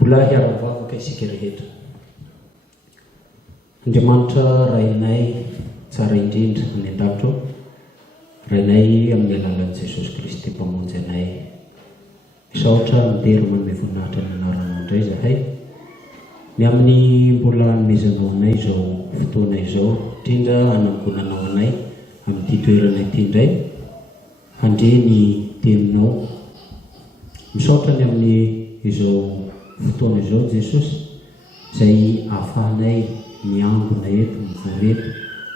Mbola hiara-mivavaka isika rehetra. Andriamanitra rainay tsara indrindra any an-davitra rainay amin'ny alalan'i Jesosy Kristy mpamonjy anay. Misaotra mitery manome voninahitra ny anaranao indray zahay ny amin'ny mbola hanomezanao anay izao fotoana izao, indrindra hanangonanao anay amin'ity toerana ity indray handre ny teninao. Misaotra ny amin'ny izao fotoana izao Jesosy izay ahafahanay miambina eto mivory eto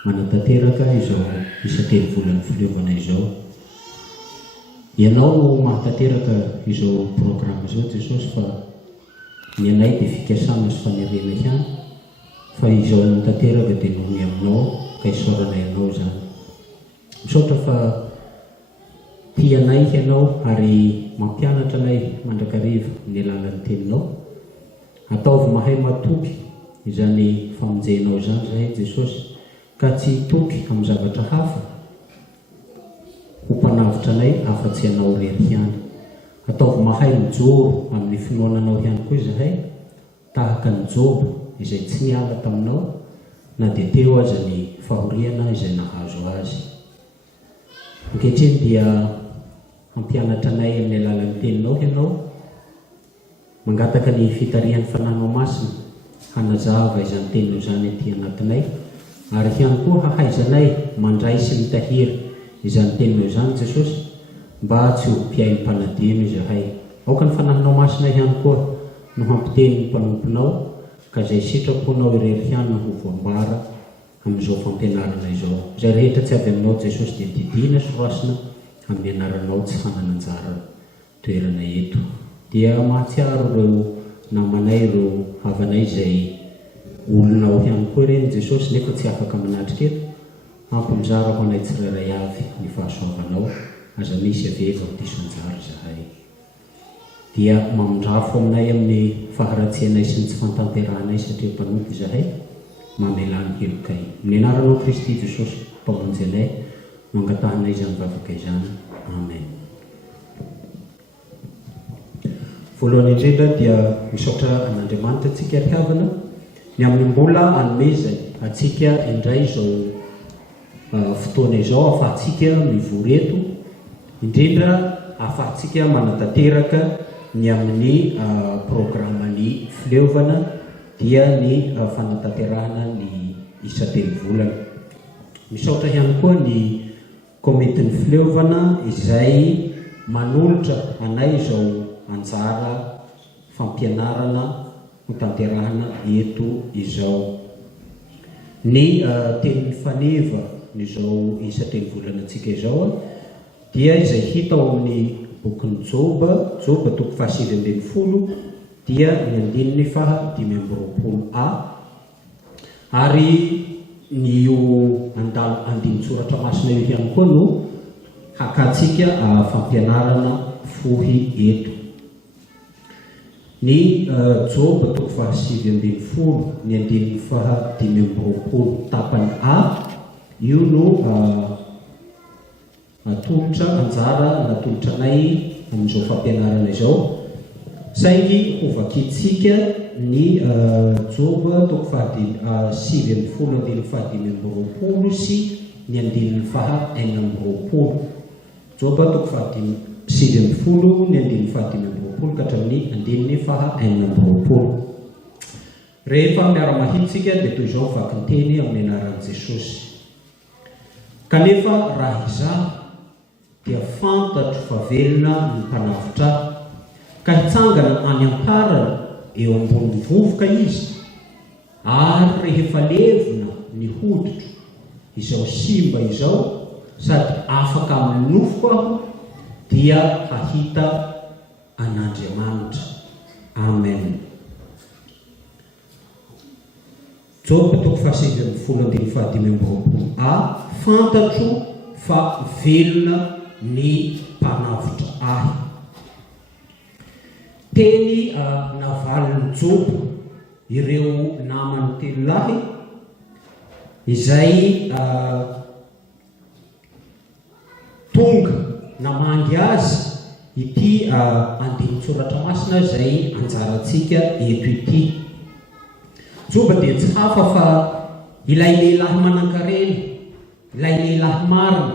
manatanteraka izao isa-telo volana filiovana izao. Ianao no mahatanteraka izao programa izao Jesosy, fa ny anay dia fikasana sy fanerena ihany, fa izao no tanteraka dia nohony aminao ka isaoranay ianao zany. Misaotra fa tia anay ianao ary mampianatra anay mandrakariva ny alalan'ny teninao. Ataovy mahay matoky izany famonjenao izany zahay Jesosy, ka tsy toky amin'ny zavatra hafa ho mpanavitra anay afa-tsy ianao rery ihany. Ataovy mahay mijoro amin'ny finoananao ihany koa zahay, tahaka ny Jobo izay tsy niala taminao na dia teo aza ny fahoriana izay nahazo azy. Ankehitriny dia hampianatra anay amin'ny alalan'ny teninao ianao, mangataka ny fitarihan'ny fanahinao masina hanazava izany teninao izany aty anatinay, ary ihany koa hahaizanay mandray sy mitahiry izany teninao izany Jesosy, mba tsy ho mpiain'ny mpanadino izahay. Aoka ny fanahinao masina ihany koa no hampiteny ny mpanomponao, ka izay sitraponao irery ihany no ho voambara amin'izao fampianarana izao. Izay rehetra tsy avy aminao Jesosy dia didina sorasina amin'ny anaranao tsy hanananjara toerana eto. Dia mahatsiaro ireo namanay, ireo havanay izay olonao ihany koa ireny Jesosy, nefa tsy afaka manatrika eto. Ampinjara ho anay tsirairay avy ny fahasoavanao, aza misy aveva diso anjara zahay. Dia mamondrafo aminay amin'ny faharatsianay sy ny tsy fantanteranay satria mpanompy zahay, mamelany helokay. Amin'ny anaranao Kristy Jesosy mpamonjy anay, mangatahanay izany vavaka izany. Amen. Voalohany indrindra dia misaotra an'Andriamanitra antsika ry havana ny amin'ny mbola hanomezany antsika indray izao fotoana izao, ahafahantsika mivory eto, indrindra ahafahantsika manatanteraka ny amin'ny programany fileovana dia ny fanatanterahana ny isa-telo volana. Misaotra ihany koa ny komitin'ny fileovana izay manolotra anay izao anjara fampianarana hotanterahana eto izao. Ny tenin'ny faneva n'izao isa-telo volana antsika izao dia izay hita ao amin'ny bokin'ny Joba, Joba 7:20 dia ny andininy faha 5:20A, ary ny andiny soratra masina io ihany koa no hakantsika fampianarana fohy eto. Ny Joba 7:20 ny andininy faha 5:20 tapany A, io no atolotra anjara natolotra anay amin'izao fampianarana izao, saingy ho vakitsika ny Joba 7:20 andininy faha 5:20 sy ny andininy faha 4:20. Joba 20 ny andiny fahadimy amby roapolo ka hatramin'ny andininy fahaenina amby roapolo. Rehefa miara-mahitsika dia toy izao vaky ny teny amin'ny anaran'i Jesosy. Kanefa raha izaho dia fantatro fa velona ny mpanavotra ka hitsangana any amparana eo ambony vovoka izy, ary rehefa levona ny hoditro izao simba izao sady afaka amin'ny nofoko aho dia hahita an'Andriamanitra. Amen. Job 7:15 A. Fantatro fa velona ny mpanavotra ahy. Teny navaliny Job ireo namany telo lahy izay tonga namangy azy ity andiny tsoratra masina izay anjarantsika eto ity. Job dia tsy hafa fa ilay lehilahy manan-karena, ilay lehilahy marina,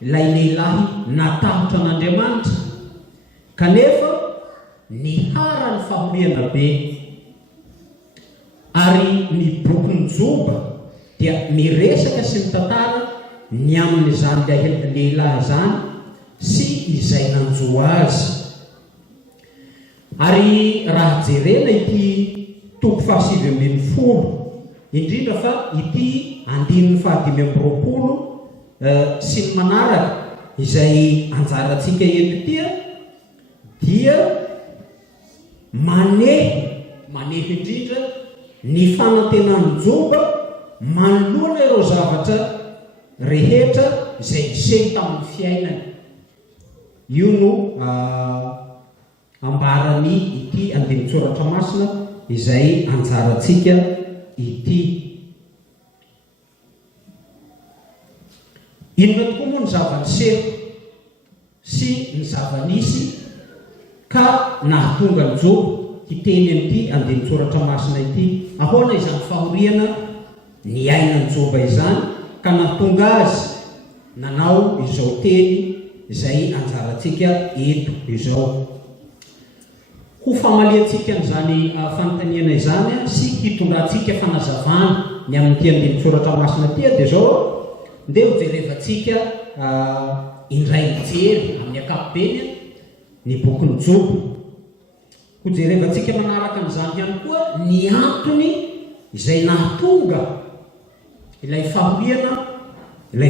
ilay lehilahy natahotra an'Andriamanitra, kanefa nihara ny fahoriana be. Ary ny bokin'ny Job dia miresaka sy mitantara ny amin'izany lehilahy izany sy izay nanjo azy. Ary raha jerena ity toko 7:20 indrindra fa ity andininy 5:20 sy ny manaraka izay anjarantsika eto ity dia maneho indrindra ny fanantenan'ny Job manoloana ireo zavatra rehetra izay niseho tamin'ny fiainany. Io no ambarany ity andiny tsoratra masina izay anjarantsika ity. Inona tokoa moa ny zava-niseho sy ny zava-nisy ka nahatonga ny Job hiteny amin'ity andiny tsoratra masina ity? Ahoana izany fahoriana ny ainan'ny Job izany ka nahatonga azy nanao izao teny izay anjarantsika eto izao? Ho famaliantsika n'izany fanontaniana izany sy hitondrantsika fanazavana ny amin'ity andiny tsoratra masina ity dia zao ndeha hojerevantsika indray mijery amin'ny ankapobeny ny bokin'ny Job. Hojerevantsika manaraka an'izany ihany koa ny antony izay nahatonga ilay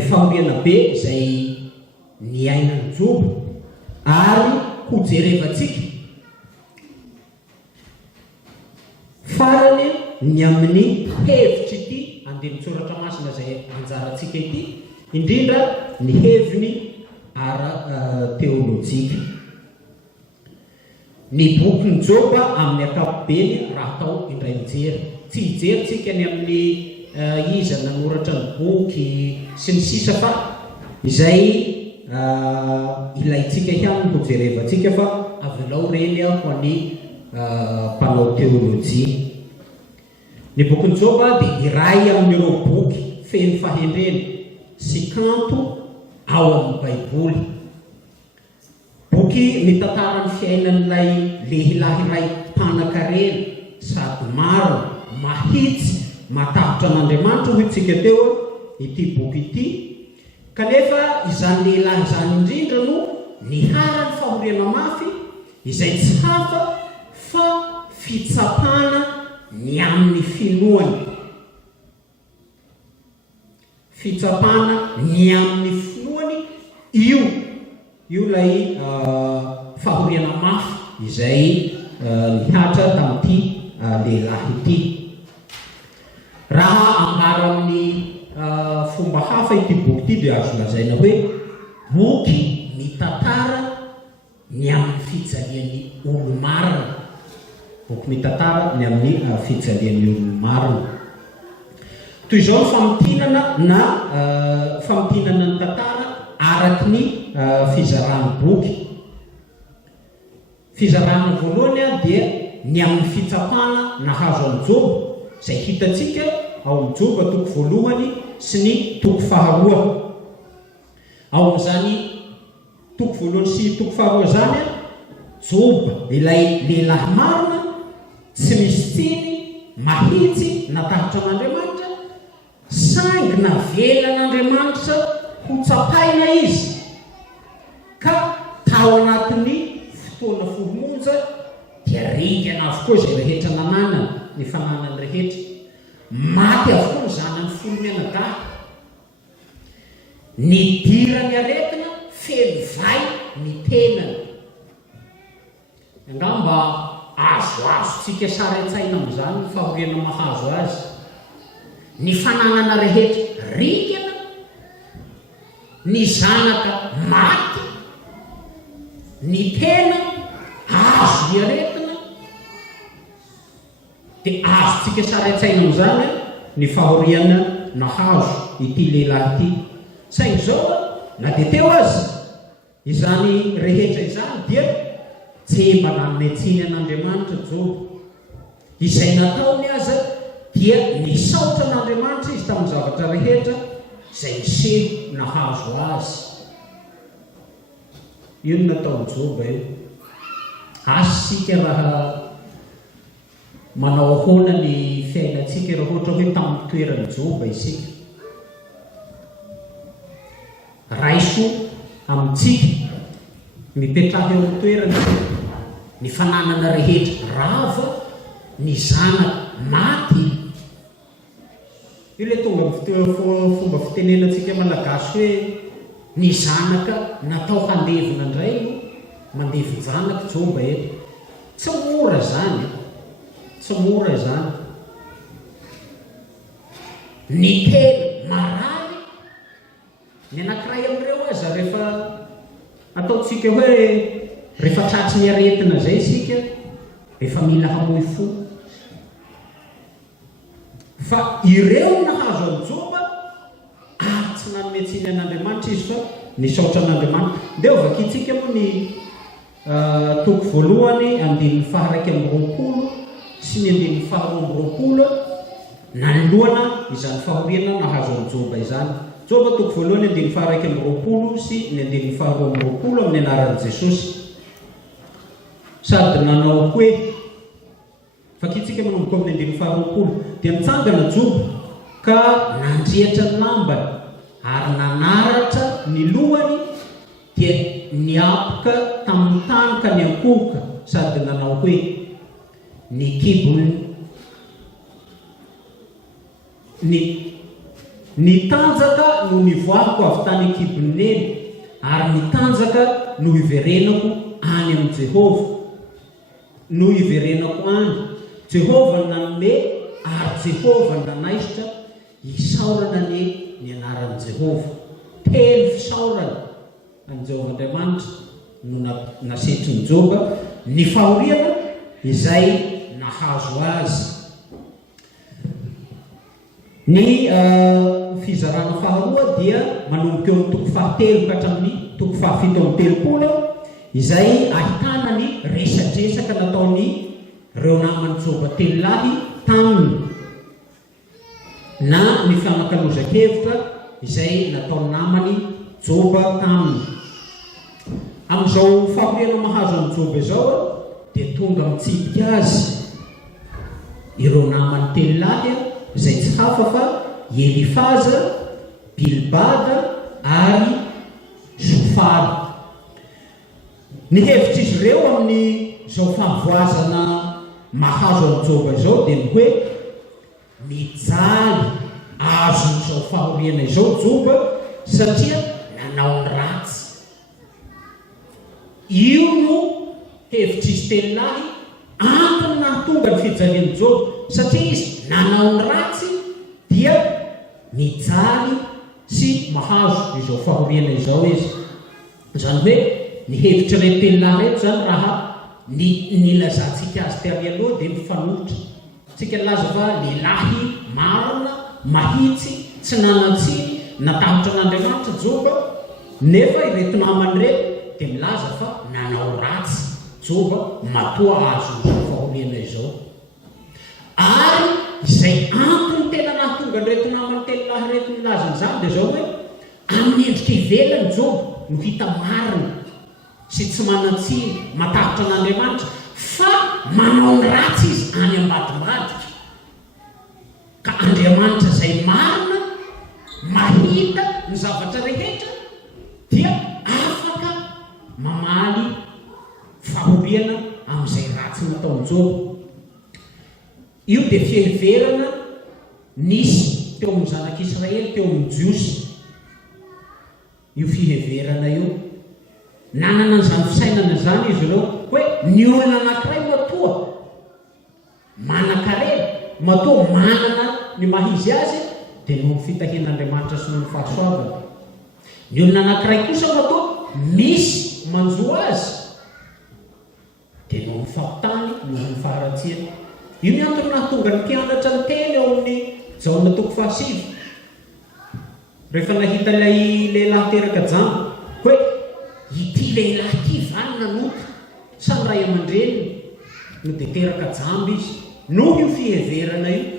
fahoriana be izay ny ainan'ny Job, ary hojerevantsika farany ny amin'ny hevitry ity andiny tsoratra masina izay anjarantsika ity, indrindra ny heviny ara-teolojika. Ny bokin'ny Job amin'ny ankapobeny raha atao indray mijery, tsy hijeritsika ny amin'ny iza nanoratra ny boky sy ny sisa fa izay ilaitsika ihany ho jerevantsika fa avelao reny ho an'ny mpanao teolojia. Ny bokin'ny Job dia iray amin'ireo boky feno fahendrena sy kanto ao amin'ny Baiboly. Boky mitantara ny fiainan'ilay lehilahy iray mpanan-karena sady maro mahitsy matahotra an'Andriamanitra hoy tsika teo ity boky ity. Kanefa izany lehilahy izany indrindra no nihara ny fahoriana mafy izay tsy hafa fa fitsapana ny amin'ny finoany. Fitsapana ny amin'ny finoany, io ilay fahoriana mafy izay nihatra tamin'ity lehilahy ity. Raha ambara amin'ny fomba hafa ity boky ity dia azo lazaina hoe boky mitantara ny amin'ny fijalian'ny olo-marina. Boky mitantara ny amin'ny fijalian'ny olo-marina. Toy izao ny famintinana ny tantara araky ny fizarany boky. Fizarana voalohany dia ny amin'ny fitsapana nahazo amin'ny Job izay hitantsika ao amin'ny Job toko 1 sy ny toko 2. Ao amin'izany toko voalohany sy toko faharoa zany a joba ilay lehilahy marina tsy misy tsiny mahitsy natahatra an'Andriamanitra saingy navelan'Andriamanitra ho tsapaina izy ka tao anatin'ny fotoana foromonja dia rigana avokoa izay rehetra nananana ny fananany rehetra maty avokoa ny zanany folo mianadahy ny dirany aretina feno vai ny tenany angamba azoazontsika saratsaina amin'izany ny fahoriana mahazo azy ny fananana rehetra rigana ny zanaka maty ny tena azo ny aretina dia azontsika saratsaina amin'izany ny fahoriana nahazo ity lehilahy ity saingy zao na dia teo azy izany rehetra izany dia tsy mba nanome tsiny an'Andriamanitra Joba izay nataony aza dia nisaotra an'Andriamanitra izy tamin'ny zavatra rehetra izay niseho nahazo azy. Io no nataony Joba io. Asika raha manao ahoana ny fiainantsika raha ohatra hoe tamin'ny toeran'ny Joba isika. Raiso amintsika mipetraha eo amin'ny toerana ny fananana rehetra rava ny zanaka maty. Io ilay tonga fomba fitenenantsika malagasy hoe ny zanaka natao handevina indray no mandevy zanaka Joba eto. Tsy mora zany, tsy mora zany. Ny tena marary ny anankiray amin'ireo aza rehefa ataontsika hoe rehefa tratry ny aretina zay isika efa mila hamoy fo fa ireo nahazo amin'ny Joba ary tsy nanome tsiny an'Andriamanitra izy fa nisaotra an'Andriamanitra. Ndeo vakitsika moa ny toko voalohany andininy faharaiky amby roapolo sy ny andininy faharoa amby roapolo nanoloana izany fahoriana nahazo amin'ny Joba izany. Joba toko voalohany andininy faharaiky amby roapolo sy ny andininy faharoa amby roapolo amin'ny anaran'i Jesosy. Sady nanao hoe fakitsika manomboka amin'ny andininy faharoapolo dia nitsangana Joba ka nandrehatra ny lambany ary nanaratra ny lohany dia niapoka tamin'ny tany ka niankohoka sady nanao hoe ny kibony ny tanjaka no nivoahako avy tany kiboneny ary ny tanjaka no iverenako any amin'ny Jehova no iverenako any. Jehova nanome ary Jehova nanaisitra isaorana ny anaran'i Jehova. Telo fisaorana an'i Jehova Andriamanitra no nasetry ny Joba ny fahoriana izay nahazo azy. Ny fizarana faharoa dia manomboka eo amin'ny toko fahatelo ka hatramin'ny toko fahafito amby telopolo izay ahitana ny resadresaka nataony ireo namany Joba telo lahy taminy na ny fianakalozan-kevitra izay nataony namany Joba taminy. Amin'izao fahoriana mahazo amin'ny Joba izao dia tonga mitsipika azy ireo namany telo lahy izay tsy hafa fa Elifaza, Bilbada ary Zofara. Ny hevitry izy ireo amin'ny izao fahavoazana mahazo amin'ny Joba izao dia ny hoe mijaly azon'izao fahoriana izao Joba satria nanao ny ratsy. Io no hevitry izy telo lahy antony nahatonga ny fijalian'i Joba satria izy nanao ny ratsy dia mijaly sy mahazo izao fahoriana izao izy. Zany hoe ny hevitra iray telo lahy reto zany raha nilazantsika azy tery aloha dia mifanohitra. Tsika laza fa lehilahy marina mahitsy tsy nanan-tsiny natahatra an'Andriamanitra Joba nefa ireto namany reto dia milaza fa nanao ratsy Joba matoa azo izao fahoriana izao. Ary izay antony tena nahatonga reto namany telo lahy reto nilazany izany dia zao hoe amin'ny endrika ivelany Joba no hita marina sy tsy manan-tsiny matahitra an'Andriamanitra fa manao ny ratsy izy any ambadimbadika. Ka Andriamanitra izay marina mahita ny zavatra rehetra dia afaka mamaly fahoriana amin'izay ratsy nataony Joba. Io dia fiheverana nisy teo amin'ny zanak'Israely, teo amin'ny Jiosy. Io fiheverana io nanana n'izany fisainana zany izy ireo hoe ny olona anankiray matoa manan-karena, matoa manana ny mahizy azy dia noho ny fitahian'Andriamanitra sy noho ny fahasoavana. Ny olona anankiray kosa matoa misy manjo azy dia noho ny fampitany, noho ny faharatsiana. Io ny antony nahatonga ny mpianatra ny teny ao amin'ny Jaona 7. Rehefa nahita ilay lehilahy teraka jamba hoe ity lehilahy ity vany nanota sa ny ray aman-dreny no dia teraka jamba izy. Noho io fiheverana io.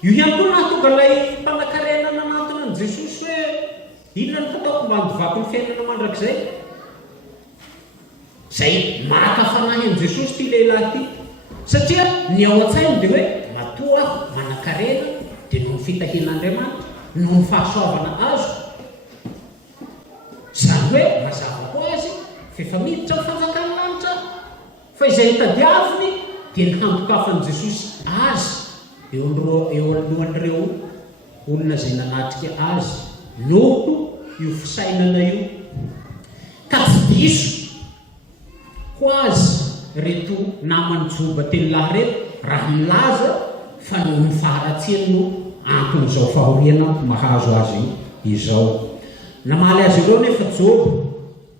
Io ihany koa nahatonga ilay mpanan-karena nanatona an'i Jesosy hoe inona ny fataoko mba handovako ny fiainana mandrakizay. Izay maka fanahy an'i Jesosy ity lehilahy ity. Satria ny ao an-tsainy dia hoe matoa aho manan-karena dia noho ny fitahian'Andriamanitra, noho ny fahasoavana azo. Izany hoe mazava koa azy fa efa miditra ny fanjakany lanitra, fa izay tadiaviny dia ny handokafan'i Jesosy azy eo alohan'ireo olona izay nanatrika azy. Noho io fisainana io. Ka tsy diso ho azy reto namany Joba telo lahy reto raha milaza fa noho ny faharatsiany no anton'izao fahoriana mahazo azy izao. Namaly azy ireo nefa Joba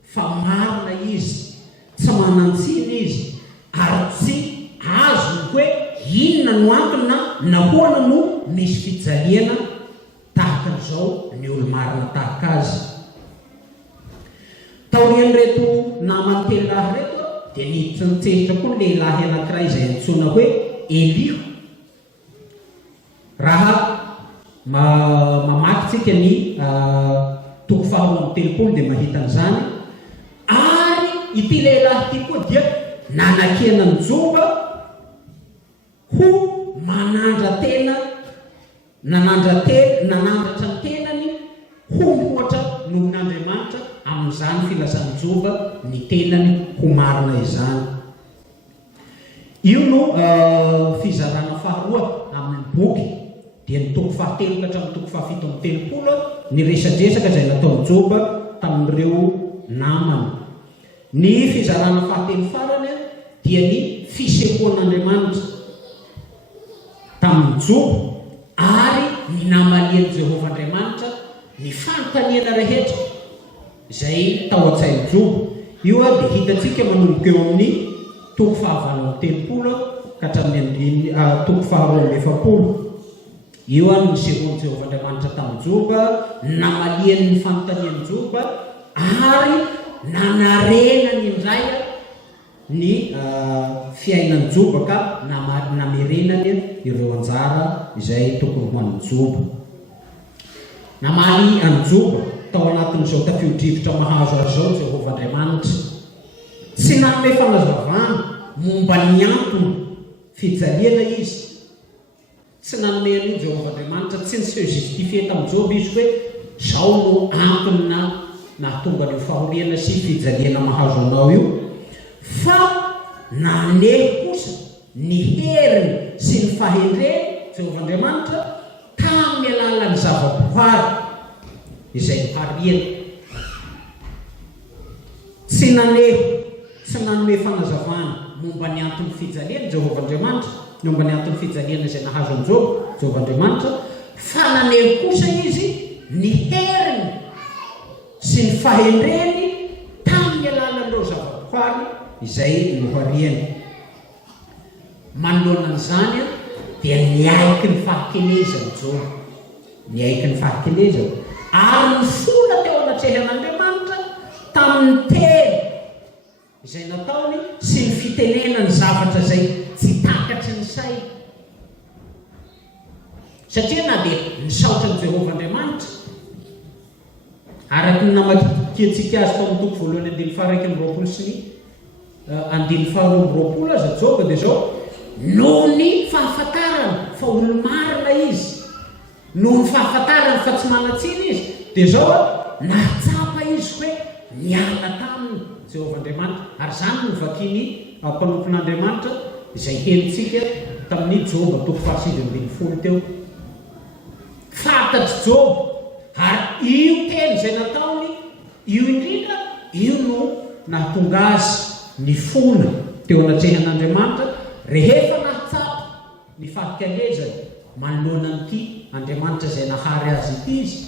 fa marina izy, tsy manan-tsiny izy, ary tsy azony hoe inona no antony na nahoana no misy fijaliana tahaka an'izao ny olo-marina tahaka azy. Taorian'ireto namany telo lahy reto dia niditra nitsehitra koa ny lehilahy anankiray izay antsoina hoe Elihu. Raha mamaky tsika ny 7 dia mahita an'izany. Ary ity lehilahy ity koa dia nanakena ny Joba ho nanandratra ny tenany ho mihoatra noho n'Andriamanitra amin'izany filazan'ny Joba ny tenany ho marina izany. Io no fizarana faharoa amin'ny boky dia ny 7 ka hatramin'ny 7 ny resadresaka izay nataony Joba tamin'ireo namany. Ny fizarana fahatelo farany dia ny fisehoan'Andriamanitra tamin'ny Joba ary ny namalian'i Jehovahandriamanitra ny fanontaniana rehetra izay tao an-tsain'i Joba. Io dia hitantsika manomboka eo amin'ny 9:30 ka hatramin'ny 12:70. Io ny sehoan'i Jehovahandriamanitra tamin'i Joba, namalian'ny fanontanian'i Joba ary nanarenany indray ny fiainan'i Joba ka namerenany ireo anjara izay tokony ho an'i Joba. Namaly an'i Joba tao anatin'izao tafio-drivotra mahazo azy izao Jehovahandriamanitra. Tsy nanome fanazavana momba ny antony fijaliana izy. Tsy nanome an'io Jehovahandriamanitra, tsy nisy justifie tamin'i Joba izy hoe zao no antony nahatonga ny fahoriana sy fijaliana mahazo anao io. Fa naneho kosa ny heriny sy ny fahendreny Jehovahandriamanitra tamin'ny alalan'ny zava-bohary izay hariana. Tsy nanome fanazavana momba ny antony fijaliana Jehovahandriamanitra, momba ny antony fijaliana izay nahazo an'i Jehovahandriamanitra, fa naneho kosa izy ny heriny sy ny fahendreny tamin'ny alalan'ireo zava-bohary izay nohariany. Manoloana an'izany dia niaiky ny fahakelezany Joba, niaiky ny fahakelezany ary nifola teo anatrehan'Andriamanitra tamin'ny teny izay nataony sy ny fitenenany zavatra izay tsy takatry ny sainy. Satria na dia nisaotra ny Jehovahandriamanitra araky ny kiantsika azy tao amin'ny toko voalohany andiny faraiky am'roapolo sy ny andiny faharoa am'roapolo aza joba dia zao noho ny fahafantarana fa olo marina izy noho ny fahafantarana fa tsy manatsiny izy dia zao nahatsapa izy hoe niala taminy Jehovah-Andriamanitra ary zany no vakiny mpanompon'Andriamanitra izay henitsika tamin'ny Joba toko 7:20 teo. Fantatry Joba ary io teny izay nataony io indrindra io no nahatonga azy ny fona teo anatrehan'Andriamanitra rehefa nahatsapa ny fahakalezany manoloana an'ity Andriamanitra izay nahary azy ity izy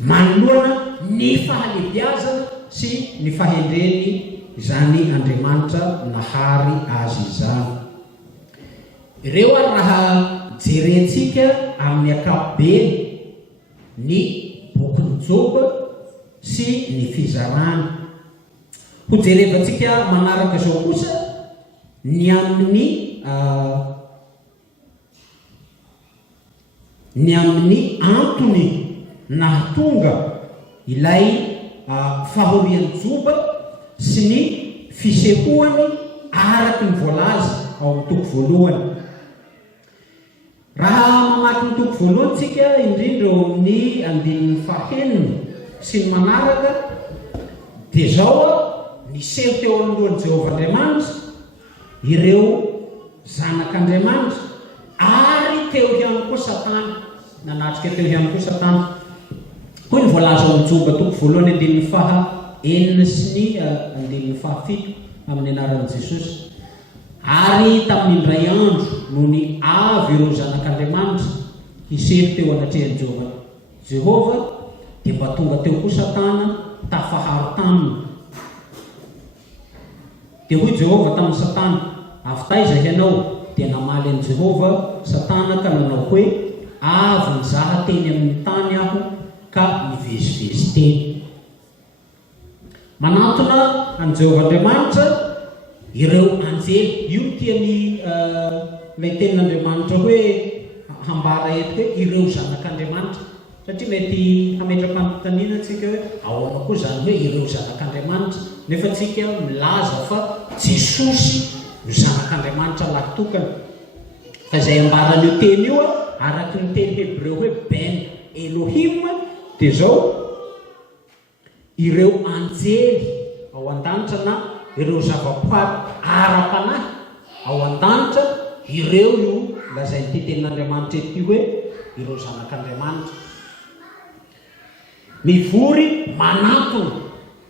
manoloana ny fahalebiazana sy ny fahendreny izany Andriamanitra nahary azy izany. Ireo ary raha jerentsika amin'ny ankapobeny ny bokin'ny Joba sy ny fizarany. Ho jerevantsika manaraka izao kosa ny amin'ny antony nahatonga ilay fahorian'ny Joba sy ny fisehoany araky ny voalaza ao amin'ny toko voalohany. Raha mamaky ny toko voalohany tsika indrindra eo amin'ny andininy fahaenina sy ny manaraka dia zao niseho teo anoloan'i Jehovah-Andriamanitra ireo zanak'Andriamanitra ary teo ihany koa Satana, nanatrika teo ihany koa Satana. Hoy ny voalaza ao amin'ny Joba toko voalohany andininy fahaenina sy ny andininy fahafito amin'ny anaran'i Jesosy. Ary tamin'ny indray andro noho ny avy ireo zanak'Andriamanitra hiseho teo anatrehan'i Jehova dia mba tonga teo koa Satana tafaharo taminy. Dia hoy Jehova tamin'ny Satana, avy taiza ianao? Dia namaly an'i Jehova Satana ka nanao hoe avy nizaha teny amin'ny tany aho ka nivezivezy teny. Manantona an'i Jehovah-Andriamanitra ireo anjely. Io tiany ilay tenin'Andriamanitra hoe hambara eto hoe ireo zanak'Andriamanitra, satria mety hametraka anontaniana antsika hoe ahoana koa zany hoe ireo zanak'Andriamanitra, nefa antsika milaza fa Jesosy no zanak'Andriamanitra lahtokana. Fa izay ambaran'io teny io araky ny teny Hebreo hoe Ben Elohim dia zao ireo anjely ao an-danitra na ireo zavaboary ara-panahy ao an-danitra, ireo io lazain'ity tenin'Andriamanitra ety hoe ireo zanak'Andriamanitra. Mivory manantona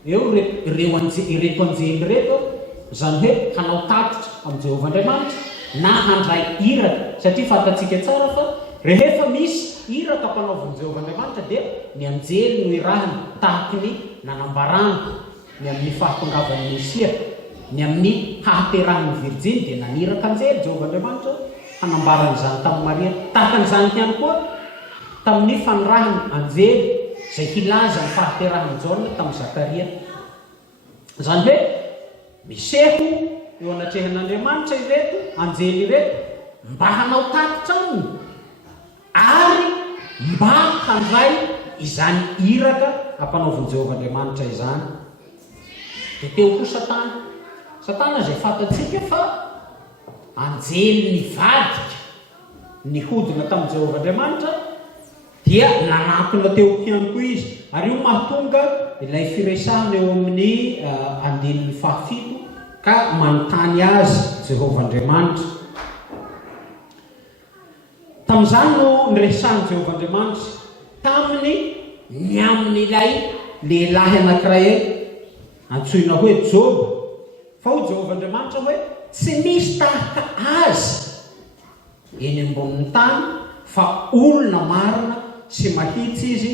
eo ireto anjely reto zany hoe hanao tatitra amin'ny Jehovah-Andriamanitra na handray iraka, satria fantatsika tsara fa rehefa misy iraka mpanaovan'i Jehovah-Andriamanitra dia ny anjely no irahiny tahaky ny nanambarana ny amin'ny fahatongavan'ny Mesia, ny amin'ny hahaterahan'ny Virjiny dia naniraka anjely Jehovah-Andriamanitra hanambarana izany tamin'ny Maria. Tahaka an'izany ihany koa tamin'ny fanirahany anjely izay hilaza ny fahaterahan'ny Jaona tamin'ny Zakaria. Izany hoe miseho eo anatrehan'Andriamanitra ireto anjely ireto mba hanao tatitra aminy ary mba handray izany iraka ampanaovan'i Jehovah-Andriamanitra izany. Dia teo koa Satana izay fantatsika fa anjely nivadika nihodina tamin'i Jehovah-Andriamanitra dia nanantona teo ihany koa izy, ary io mahatonga ilay firesahana eo amin'ny andininy fahafito ka manontany azy Jehovah-Andriamanitra. Tamin'izany no niresahan'i Jehovah-Andriamanitra taminy ny amin'ilay lehilahy anankiray antsoina hoe Joba. Fa ho Jehovah-Andriamanitra hoe tsy misy tahaka azy eny ambonin'ny tany, fa olona marina sy mahitsy izy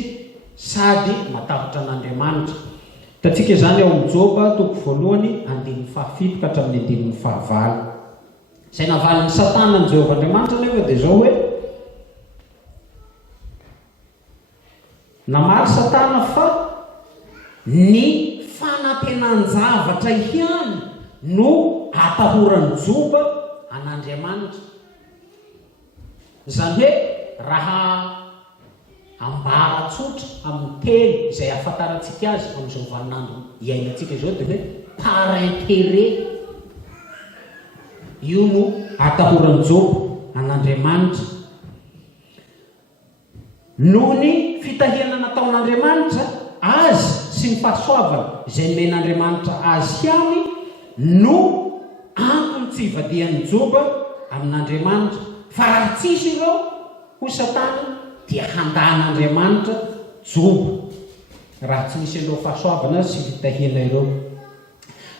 sady matahatra an'Andriamanitra. Hitantsika izany ao amin'ny Joba toko voalohany andininy fahafito ka hatramin'ny andininy fahavalo. Izay navalin'ny Satana ny Jehovah-Andriamanitra nefa dia zao hoe namaly Satana fa ny fanantenan-javatra ihany no atahoran'ny Joba an'Andriamanitra. Izany hoe raha ambara tsotra amin'ny teny izay ahafantarantsika azy amin'izao vaninandro iainantsika izao dia hoe par intérêt. Io no atahoran'ny Jobo an'Andriamanitra. Noho ny fitahiana nataon'Andriamanitra azy sy ny fahasoavana izay nomen'Andriamanitra azy hiany no antony tsy ivadihan'ny Jobo amin'Andriamanitra. Fa raha tsisy ireo ho Satana dia handan'Andriamanitra Jobo raha tsy misy ireo fahasoavana sy fitahiana ireo.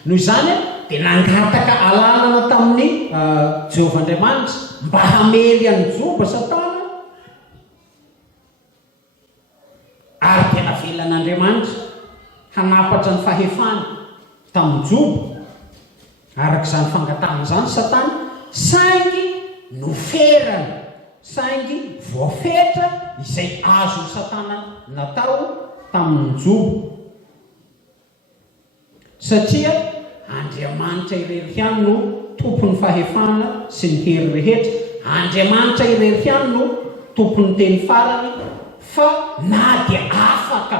Noho izany dia nangataka alalana tamin'ny Jehovahandriamanitra mba hamely an'ny Jobo Satana, ary tena velan'Andriamanitra hanapatra ny fahefany tamin'ny Jobo. Arak'izany fangatahana izany Satana saingy noferana, saingy voafetra izay azo Satana natao tamin'ny Jobo. Satria Andriamanitra irery ihany no tompon'ny fahefana sy ny hery rehetra. Andriamanitra irery ihany no tompon'ny teny farany, fa na dia afaka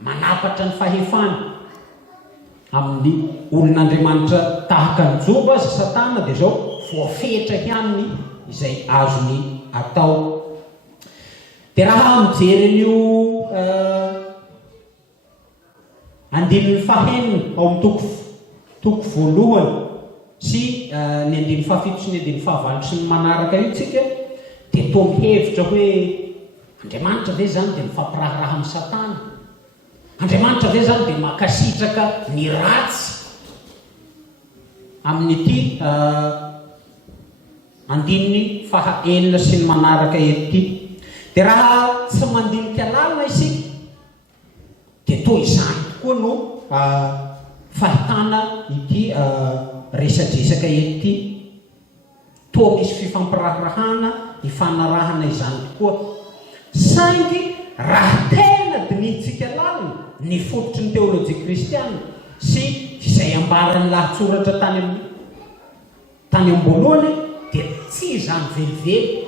manapatra ny fahefany amin'ny olon'Andriamanitra tahaka ny Jobo azy Satana dia zao voafetra ihany izay azony atao. Dia raha mijery an'io andininy fahenina ao amin'ny toko voalohany sy ny andininy fahafito sy ny andininy fahavalo sy ny manaraka io tsika dia toa mihevitra hoe Andriamanitra ve zany dia mifampiraharaha amin'ny Satana, Andriamanitra ve zany dia makasitraka ny ratsy amin'ity andininy fahaenina sy ny manaraka ety. Dia raha tsy mandinika lalina isika dia toa izany tokoa no fahitana ity resadresaka ety. Toa misy fifampirahirahana, hifanarahana izany tokoa. Saingy raha tena dinitsika lalina ny fototry ny teolojia kristiana sy izay ambaran'ny lahatsoratra tany am-boalohany dia tsy izany velively,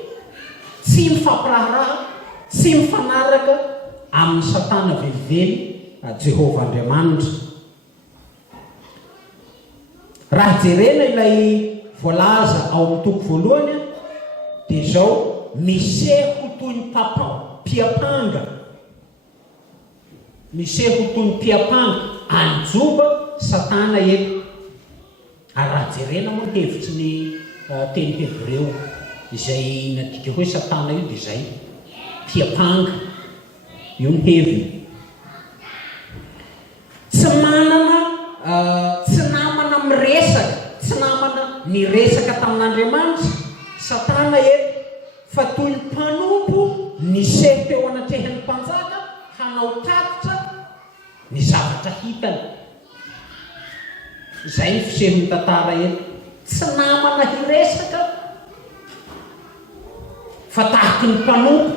tsy mifampiraharaha, tsy mifanaraka amin'ny Satana velively Jehova Andriamanitra. Raha jerena ilay voalaza ao amin'ny toko voalohany dia zao miseho toy ny mpiapanga, miseho toy ny mpiapanga any Jobo Satana eto. Ary raha jerena moa ny hevitry ny teny Hebreo izay nadika hoe Satana io dia zay mpiapanga, io ny heviny. Tsy namana miresaka, tsy namana ny resaka tamin'Andriamanitra Satana eto, fa toy ny mpanompo niseho teo anatrehan'ny mpanjaka hanao tatitra ny zavatra hitany. Izay ny fisehon'ny tantara eto. Tsy namana hiresaka fa tahaky ny mpanompo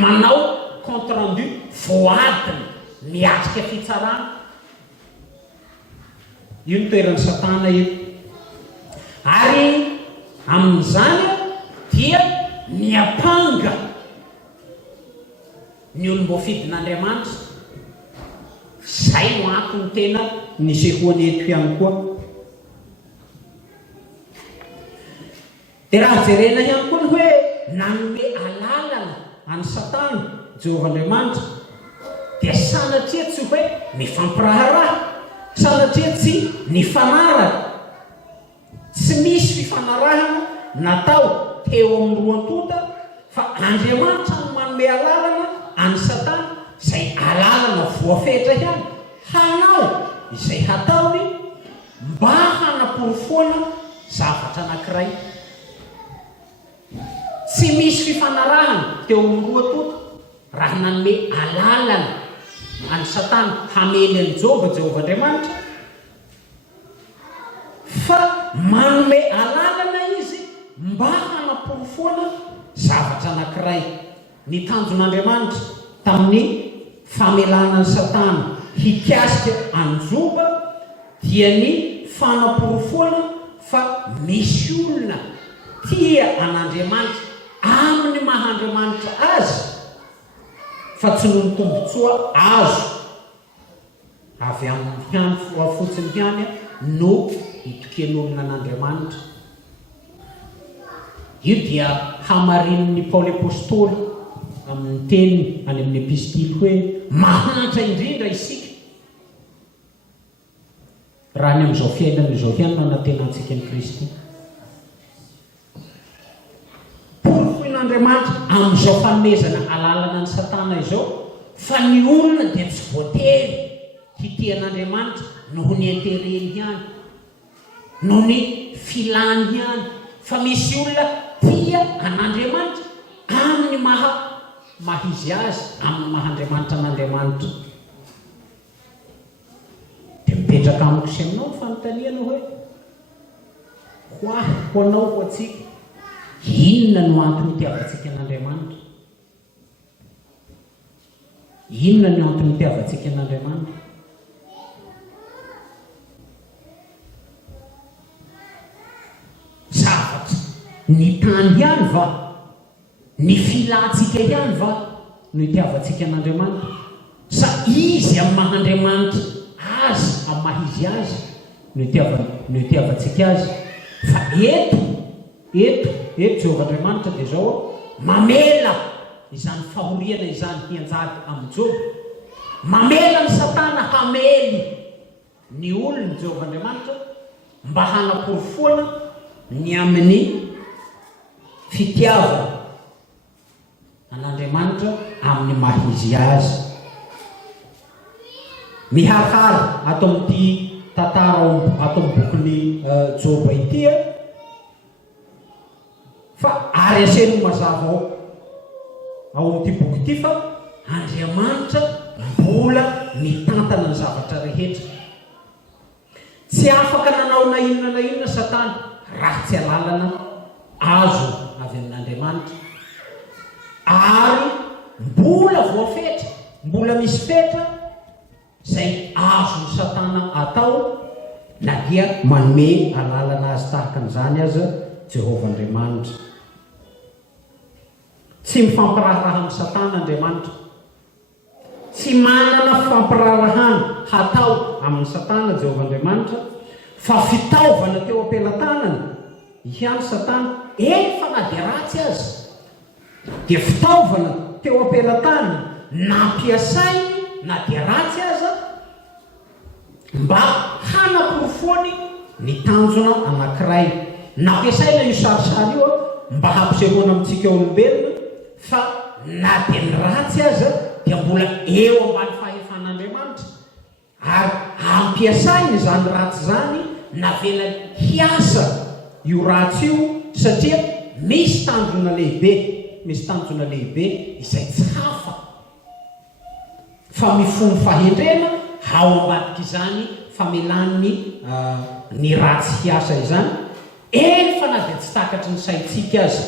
manao compte rendu voadiny miatrika fitsarana. Io ny toeran'ny Satana eto. Ary amin'izany dia miapanga ny olom-boafidin'Andriamanitra. Zay no antony tena nisehoany eto ihany koa. Dia raha jerena ihany koa ny hoe nanome alalana any Satana Jehova Andriamanitra dia sanatria tsy hoe mifampiraharaha, sanatria tsy nifanaraka, tsy misy fifanarahana natao teo amin'ny roan-tota, fa Andriamanitra no manome alalana any Satana, izay alalana voafetra ihany hanao izay hataony mba hanaporofoana zavatra anankiray. Tsy misy fifanarahana teo amin'ny roan-tota raha nanome alalana any Satana hamely any Jobo Jehova Andriamanitra, fa manome alalana izy mba hanaporofoana zavatra anankiray. Ny tanjon'Andriamanitra tamin'ny famelana ny Satana hikasika any Jobo dia ny fanaporofoana fa misy olona tia an'Andriamanitra amin'ny maha Andriamanitra azy fa tsy noho ny tombotsoa azo avy amin'ny hiany fotsiny hiany no hitoken'olona an'Andriamanitra. Io dia hamarin'ny Paoly apôstôly amin'ny teny any amin'ny epistily hoe mahantra indrindra isika raha ny amin'izao fiainana izao ihany no anatenantsika ny Kristy. Andriamanitra amin'izao fanomezana alalana ny Satana izao, fa ny olona dia tsy voatery hitian'Andriamanitra noho ny intereny ihany, noho ny filany ihany, fa misy olona tia an'Andriamanitra amin'ny mahizy azy, amin'ny maha-Andriamanitra an'Andriamanitra. Dia mipetraka amiko sy aminao ny fanontaniana hoe hoahy ho anao ho atsika, inona no antony itiavantsika an'Andriamanitra? Inona no antony itiavantsika an'Andriamanitra? Zavatra ny tany ihany va? Ny filantsika ihany va no itiavantsika an'Andriamanitra? Sa izy amin'ny maha-Andriamanitra azy, amin'ny mahizy azy no itiavantsika azy? Fa eto Jehovah-Andriamanitra dia zao mamela izany fahoriana izany hianjady amin'ny Job, mamela ny Satana hamely ny olony Jehovah-Andriamanitra mba hanaporofoana ny amin'ny fitiavana an'Andriamanitra amin'ny mahizy azy. Miharihary ato amin'ity tantara ato amin'ny bokin'ny Job ity fa ary aseny mazava ao amin'ity boky ity fa Andriamanitra mbola mitantana ny zavatra rehetra. Tsy afaka nanao na inona Satana raha tsy alalana azo avy amin'Andriamanitra, ary mbola voafetra, mbola misy fetra zay azo ny Satana atao na dia manome alalana azy tahaka an'izany aza Jehovah-Andriamanitra. Tsy mifampiraharaha amin'ny Satana Andriamanitra, tsy manana fampirarahana hatao amin'ny Satana Jehovah-Andriamanitra, fa fitaovana teo am-pelantanana ihany Satana. Fa na dia ratsy azy dia fitaovana teo am-pelantanana nampiasainy na dia ratsy aza mba hanaporofony ny tanjona anankiray. Nampiasaina io sarisary io mba hampisehoana amintsika olombelona fa na dia ny ratsy aza dia mbola eo ambany fahefan'Andriamanitra, ary ampiasaina izany ratsy zany navelany hiasa io ratsy io, satria misy tanjona lehibe izay tsy hafa fa mifono fahendrena ao ambadika izany famelan'ny ny ratsy hiasa izany. Fa na dia tsy takatry ny saintsika azy,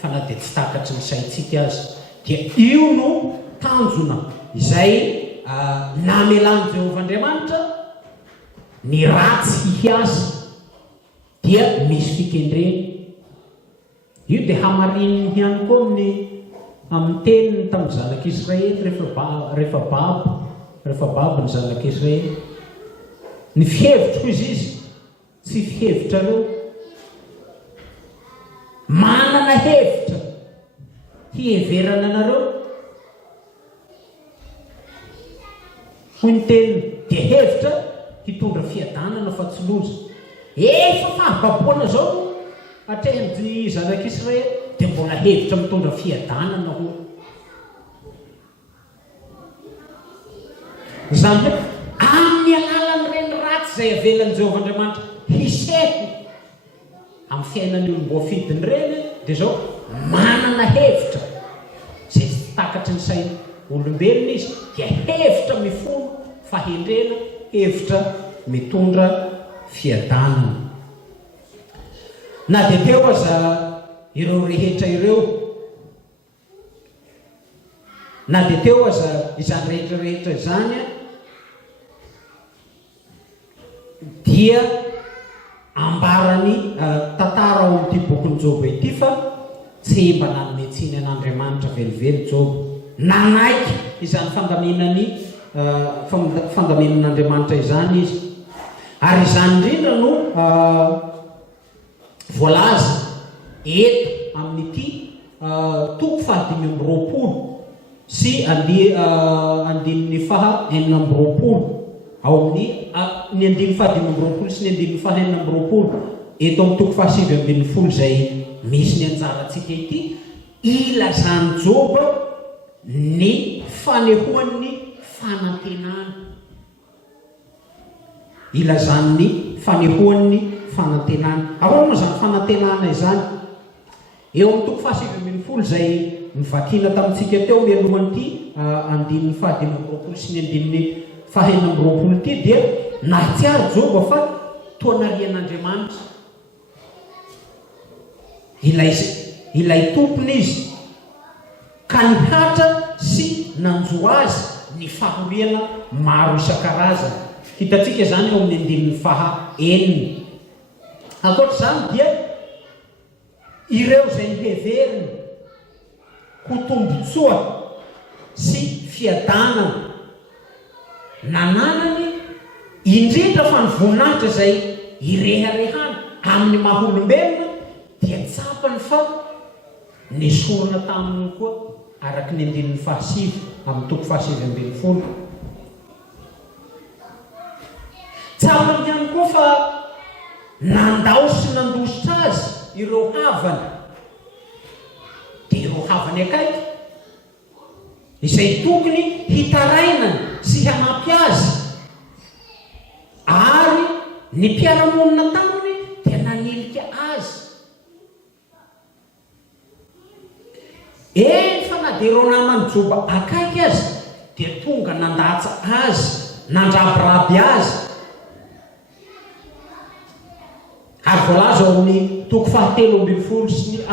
fa na dia tsy takatry ny saintsika azy, dia io no tanjona izay namelan'i Jehovah-Andriamanitra ny ratsy hiasa dia misy fikendrena. Io dia hamarininy ihany koa amin'ny teniny tamin'ny zanak'Israely rehefa babo ny zanak'Israely. Ny fihevitro izy tsy fihevitra reo, manana hevitra hiheverana anareo hoy ny teniny, dia hevitra hitondra fiadanana fa tsy loza. Efa fahababoana zao atrehan'ny zanak'Israely dia mbola hevitra mitondra fiadanana ho zany hoe amin'ny alalan'ireny ratsy izay avelan'i Jehovah-Andriamanitra hiseho amin'ny fiainan'ny olom-boafidiny reny, dia zao manana hevitra zay tsy takatry ny saina olombelona izy, dia hevitra mifono fahendrena, hevitra mitondra fiadanana. Na dia teo aza ireo rehetra ireo, na dia teo aza izany rehetrarehetra izany dia ambarany tantara ao amin'ity bokin'ny Job ity fa tsy mba nanometsiny an'Andriamanitra velively Job nanaiky izany fandaminan'Andriamanitra izany izy, ary izany indrindra no voalaza eto amin'ity toko 520 sy andininy faha 420 ao amin'ny ny andiny faha 520 sy ny andiny faha 420 eto amin'ny toko 720 izay misy ny anjarantsika ity, ilazany Job ny fanehoan'ny fanantenana, ilazany fanehoan'ny fanantenana. Ahoana moa zany fanantenana izany? Eo amin'ny toko 720 izay mivakina tamintsika teo mialohan'ity andininy faha 520 sy ny andininy faha 420 ity, dia nahatsiaro Job fa toa narian'Andriamanitra ilay tompony izy, ka nihatra sy nanjo azy ny fahoriana maro isan-karazany. Hitatsika izany eo amin'ny andininy faha 9. Ankoatr'izany dia ireo izay niheveriny ho tombotsoa sy fiadanana nananany indrindra fa ny voninahitra izay ireharehana amin'ny maha-olombelona dia tsapany fa nesorina taminy koa araky ny andininy faha 7 amin'ny toko faha 720. Tsapany ihany koa fa nandao sy nandositra azy ireo havany, dia ireo havany akaiky izay tokony hitarainany sy hanampy azy, ary ny mpiara-monina taminy dia nanilika azy. Fa na dia ireo namany Job akaiky azy dia tonga nandatsa azy, nandrabiraby azy. Ary voalaza ao amin'ny toko faha 720 sy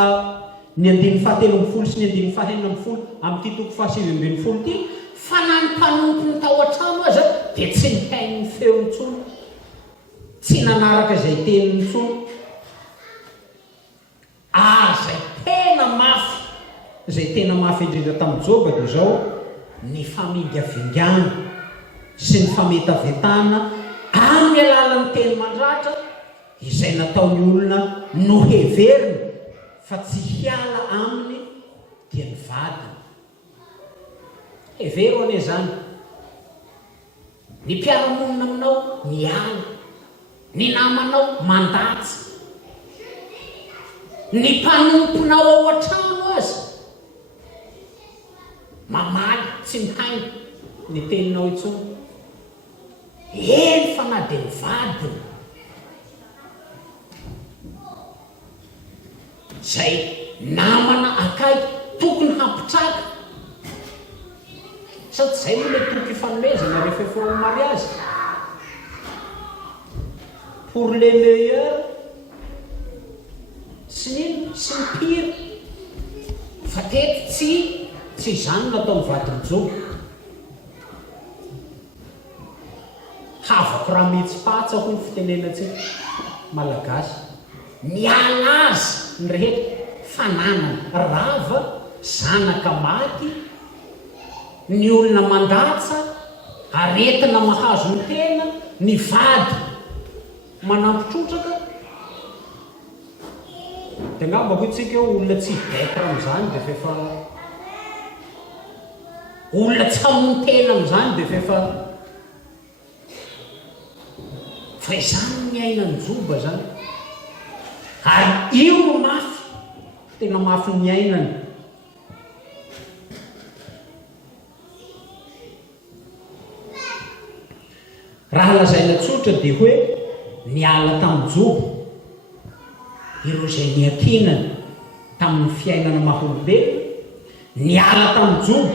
ny andiny faha 720 sy ny andiny faha 9 amin'ity toko faha 720 ity, fa na ny mpanompo ny tao an-trano azy dia tsy nihainy ny feo intsony, tsy nanaraka izay teniny intsony. Izay tena mafy indrindra tamin'ny Job dia zao ny famingavingana sy ny fametavetana amin'ny alalan'ny teny mandratra izay nataony olona noheveriny fa tsy hiala aminy dia ny vadiny. Hevero ane zany, ny mpiara-monina aminao miala, ny namanao mandatsy, ny mpanomponao ao an-trano azy mamaly tsy mihainy ny teninao intsony. Fa na dia ny vadiny zay namana akaiky tokony hampitraka, sady zay moa ilay toko ifanomezana rehefa efa ao mariazy, pour les meilleurs sy nino sy ny pire. Fa teto tsy izany natao mivadiny Job. Havako raha mihitsy-patsa ho ny fitenenantsika malagasy, niala azy ny rehetra fananana rava, zanaka maty, ny olona mandatsa, aretina mahazo ny tena, ny vady manampitrotraka. Dia ngamba ho itsika olona tsy betra amin'izany dia fefa olona tsy hamony tena amin'izany dia fefa izany ny ainany Job zany. Ary io no mafy, tena mafy ny ainany. Raha lazaina tsotra dia hoe niala tamin'ny Job ireo izay niankinany tamin'ny fiainana maha-olombelona, niala tamin'ny Job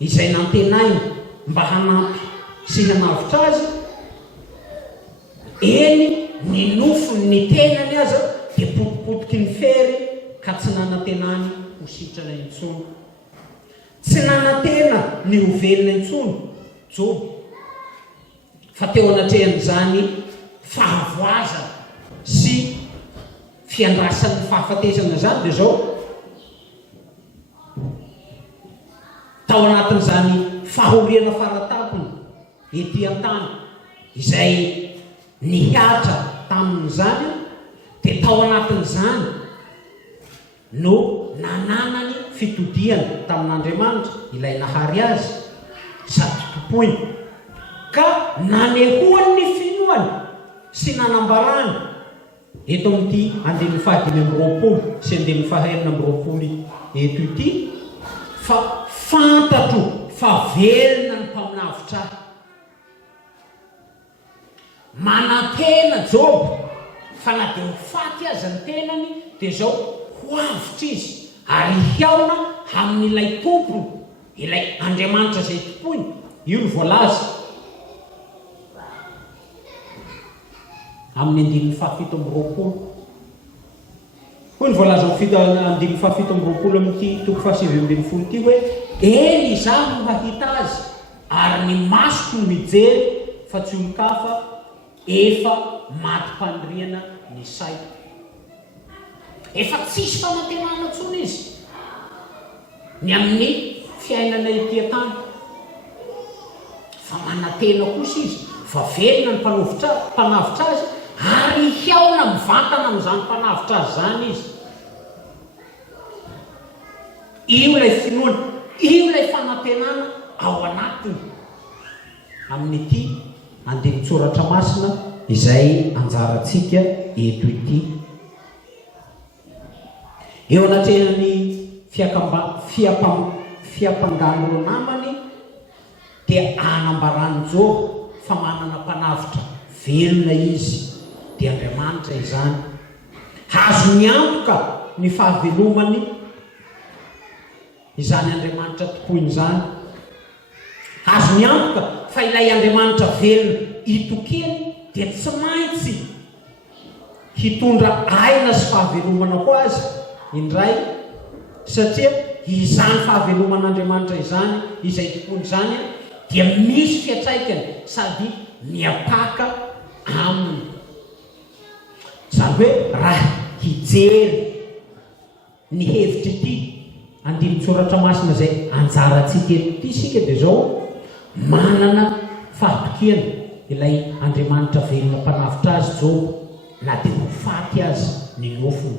izay nantenainy mba hanampy sy hanavitra azy. Ny nofony ny tenany aza dia potipotiky ny fery ka tsy nanantenany ho sitrana intsony, tsy nanantena ny hovelona intsony Job. Fa teo anatrehan'izany fahavoazana sy fiandrasan'ny fahafatesana zany dia zao tao anatin'izany fahoriana faratapony ety an-tany izay nihiatra tamin'izany dia tao anatin'izany no nananany fitodiana tamin'Andriamanitra ilay nahary azy sady topoiny ka nanehoany ny finoany sy nanambarany eto amin'ity 520 sy 520 eto ity fa fantatro fa velona ny mpaminavitra ahy. Manantena Job fa na dia ho faty aza ny tenany dia zao hoavitra izy ary hiaona amin'ilay tompony ilay Andriamanitra izay topoiny. Io ny voalaza amin'ny 520. Hoy ny voalaza amin'ny 520 amin'ity toko 720 ity hoe eny izaho no mahita azy ary ny masoko no mijery fa tsy olon-kafa efa maty mpandriana ny saiko. Efa tsisy fanantenana intsony izy ny amin'ny fiainana ety an-tany fa manantena kosa izy fa velona ny mpanavitra azy ary hiaona mivantana amin'izany mpanavitra azy zany izy. Io ilay finoana, io ilay fanantenana ao anatiny amin'ity andinin-tsoratra masina izay anjarantsika eto ity. Eo anatrehan'ny fiampangalo namany dia anambarany Job fa manana mpanavitra velona izy dia Andriamanitra izany. Hazo miantoka ny fahavelomany izany Andriamanitra topoiny izany. Hazo miantoka fa ilay Andriamanitra velona itokeny dia tsy maintsy hitondra aina sy fahavelomana ho azy indray, satria izany fahaveloman'Andriamanitra izany izay topoiny izany dia misy fiatraikany sady miapaka aminy. Zany hoe raha hijery ny hevitra ity andinin-tsoratra masina izay anjarantsika ety isika dia zao manana fahatokiana ilay Andriamanitra velona mpanavitra azy Job na dia ho faty azy ny nofony.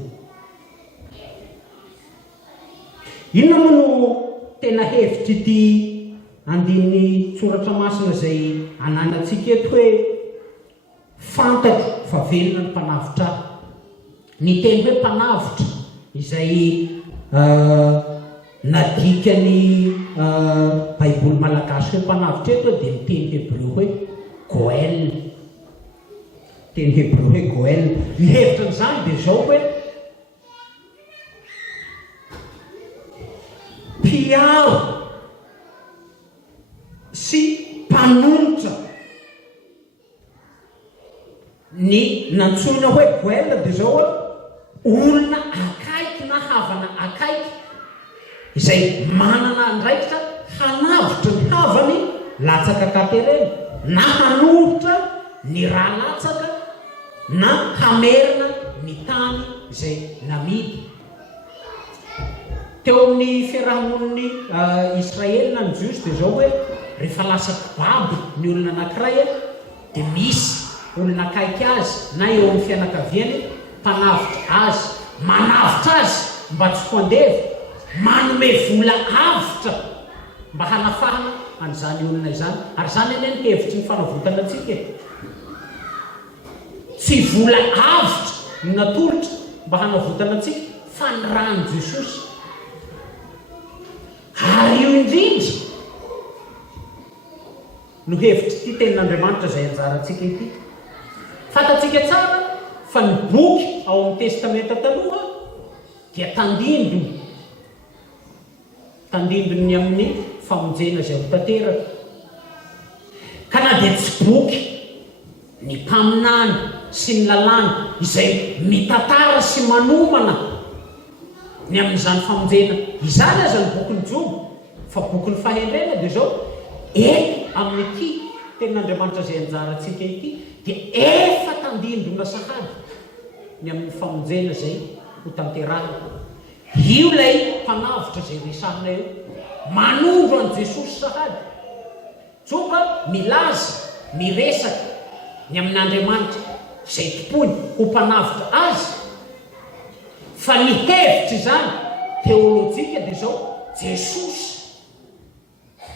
Inona moa no tena hevitra ity andin'ny tsoratra masina izay ananantsika eto hoe fantatro fa velona ny mpanavitra ahy. Ny teny hoe mpanavitra izay nadikany baiboly malagasy hoe mpanavitra eto dia ny teny hebreo hoe Goel. Teny hebreo hoe Goel. Ny hevitra n'izany dia zao hoe mpiaro sy mpanolotra. Ny nantsoina hoe Goel dia zao olona akaiky na havana akaiky izay manana andraikitra hanavitra ny havany latsaka katerena na hanolotra ny raha latsaka na hamerina ny tany izay namidy. Teo amin'ny fiarahamoniny Israelina ny Jiosy dia zao hoe rehefa lasa kibabo ny olona anankiray dia misy olona akaiky azy na eo amin'ny fianakaviany mpanavitra azy, manavitra azy mba tsy hoandeva, manome vola avitra mba hanafahana an'izany olona izany. Ary zany ane ny hevitry ny fanavotana antsika tsy vola avitra no natolotra mba hanavotana antsika fa ny rano Jesosy. Ary io indrindra no hevitra ity tenin'Andriamanitra izay anjarantsika ity. Fantatsika tsara fa ny boky ao amin'ny testamenta taloha dia tandindony amin'ny famonjena izay ho tanteraka. Ka na dia tsy boky ny mpaminany sy ny lalàna izay mitantara sy manomana ny amin'izany famonjena izany aza ny boky ny Job, fa boky ny fahendrena dia zao eto amin'ity tenin'Andriamanitra izay anjarantsika ity dia efa tandindona sahady ny amin'ny famonjena izay ho tanterahana. io lay mpanavitra zay resana io manondro an' Jesosy sahady tsoka milaza miresaka ny amin'Andriamanitra zay tompony ho mpanavitra azy fa ny hevitra izany teolojika dia zao Jesosy